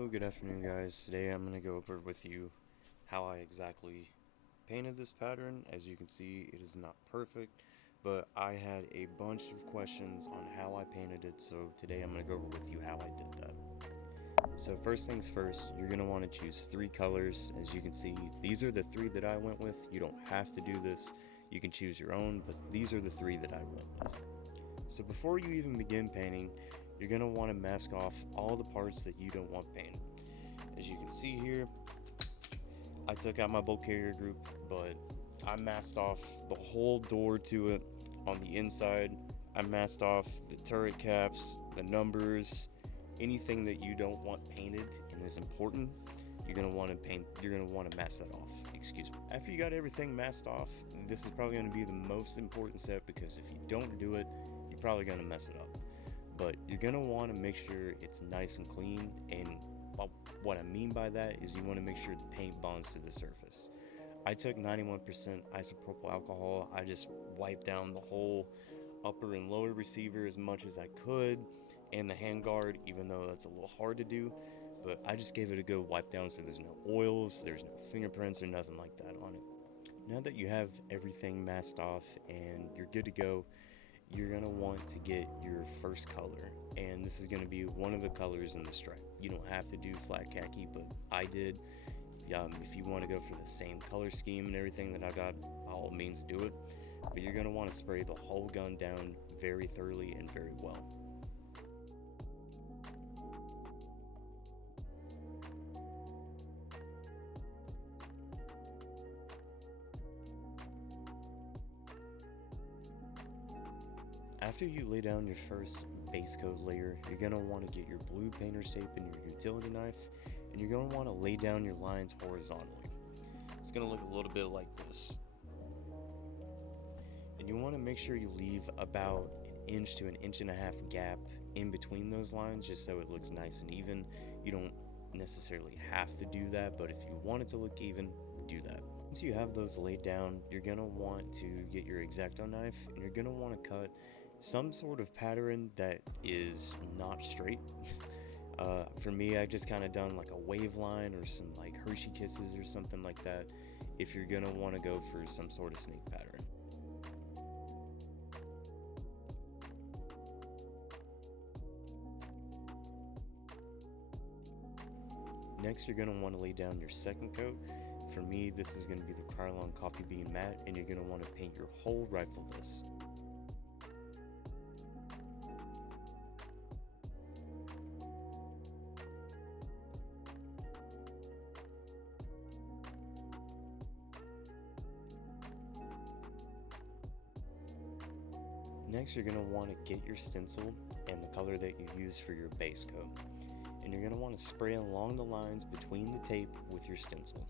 Hello, good afternoon guys. Today I'm going to go over with you how I exactly painted this pattern. As you can see, it is not perfect, but I had a bunch of questions on how I painted it, so today I'm going to go over with you how I did that. So first things first, you're going to want to choose 3 colors. As you can see, these are the 3 that I went with. You don't have to do this. You can choose your own, but these are the 3 that I went with. So before you even begin painting, you're going to want to mask off all the parts that you don't want painted. As you can see here, I took out my bulk carrier group, but I masked off the whole door to it on the inside. I masked off the turret caps, the numbers, anything that you don't want painted and is important. You're gonna want to mask that off. Excuse me. After you got everything masked off, this is probably going to be the most important step, because if you don't do it, you're probably going to mess it up. But you're going to want to make sure it's nice and clean, and what I mean by that is you want to make sure the paint bonds to the surface. I took 91% isopropyl alcohol. I just wiped down the whole upper and lower receiver as much as I could, and the handguard, even though that's a little hard to do, but I just gave it a good wipe down so there's no oils, there's no fingerprints or nothing like that on it. Now that you have everything masked off and you're good to go, you're going to want to get your first color, and this is going to be one of the colors in the stripe. You don't have to do flat khaki, but I did. If you want to go for the same color scheme and everything that I got, by all means do it, but you're going to want to spray the whole gun down very thoroughly and very well. After you lay down your first base coat layer, you're going to want to get your blue painter's tape and your utility knife, and you're going to want to lay down your lines horizontally. It's going to look a little bit like this. And you want to make sure you leave about an inch to an inch and a half gap in between those lines, just so it looks nice and even. You don't necessarily have to do that, but if you want it to look even, do that. Once you have those laid down, you're going to want to get your X-Acto knife, and you're going to want to cut some sort of pattern that is not straight. For me, I just kind of done like a wave line or some like Hershey Kisses or something like that, if you're going to want to go for some sort of snake pattern. Next, you're going to want to lay down your second coat. For me, this is going to be the Krylon Coffee Bean Matte, and you're going to want to paint your whole rifle this. Next, you're going to want to get your stencil and the color that you use for your base coat, and you're going to want to spray along the lines between the tape with your stencil.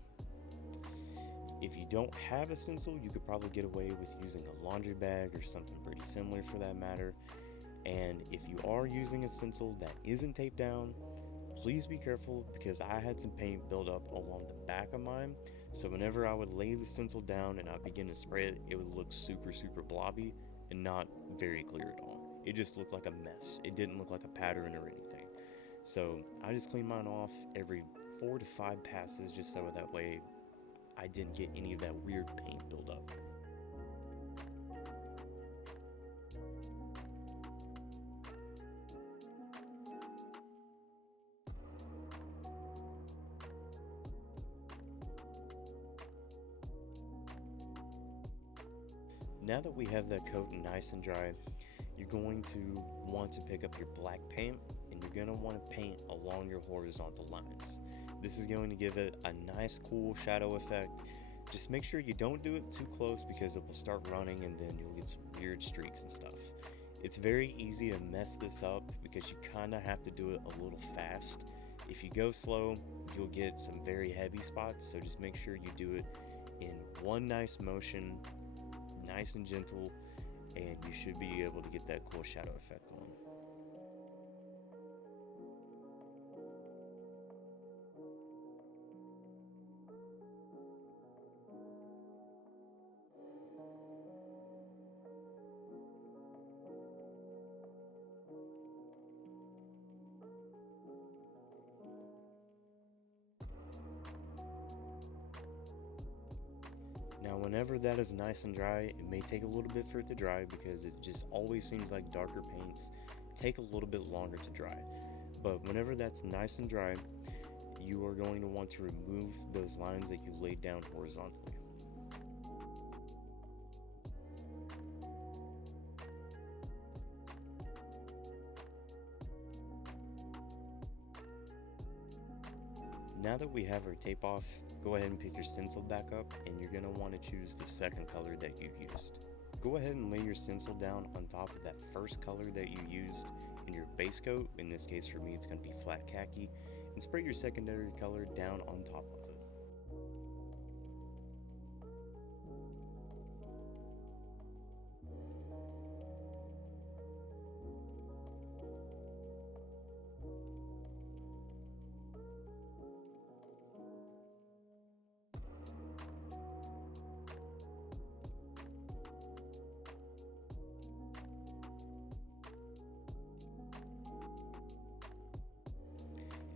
If you don't have a stencil, you could probably get away with using a laundry bag or something pretty similar for that matter. And if you are using a stencil that isn't taped down, please be careful, because I had some paint build up along the back of mine, so whenever I would lay the stencil down and I begin to spray it, it would look super blobby and not very clear at all. It just looked like a mess. It didn't look like a pattern or anything. So I just cleaned mine off every 4 to 5 passes, just so that way I didn't get any of that weird paint buildup. Now that we have that coat nice and dry, you're going to want to pick up your black paint, and you're going to want to paint along your horizontal lines. This is going to give it a nice cool shadow effect. Just make sure you don't do it too close, because it will start running and then you'll get some weird streaks and stuff. It's very easy to mess this up because you kind of have to do it a little fast. If you go slow, you'll get some very heavy spots, so just make sure you do it in one nice motion, nice and gentle, and you should be able to get that cool shadow effect going. whenever that is nice and dry, it may take a little bit for it to dry because it just always seems like darker paints take a little bit longer to dry. But whenever that's nice and dry, you are going to want to remove those lines that you laid down horizontally. Now that we have our tape off, go ahead and pick your stencil back up, and you're going to want to choose the second color that you used. Go ahead and lay your stencil down on top of that first color that you used in your base coat. In this case for me it's going to be flat khaki, and spray your secondary color down on top of it.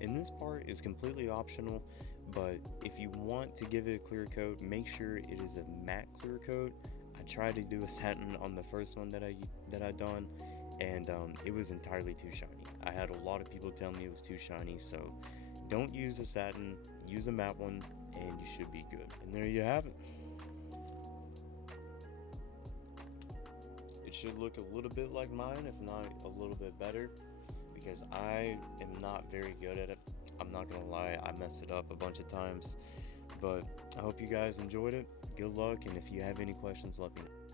And this part is completely optional, but if you want to give it a clear coat, make sure it is a matte clear coat. I tried to do a satin on the first one that I done, and it was entirely too shiny. I had a lot of people tell me it was too shiny, so don't use a satin, use a matte one, and you should be good. And there you have it. It should look a little bit like mine, if not a little bit better, because I am not very good at it. I'm not gonna lie, I messed it up a bunch of times, but I hope you guys enjoyed it. Good luck, and if you have any questions, let me know.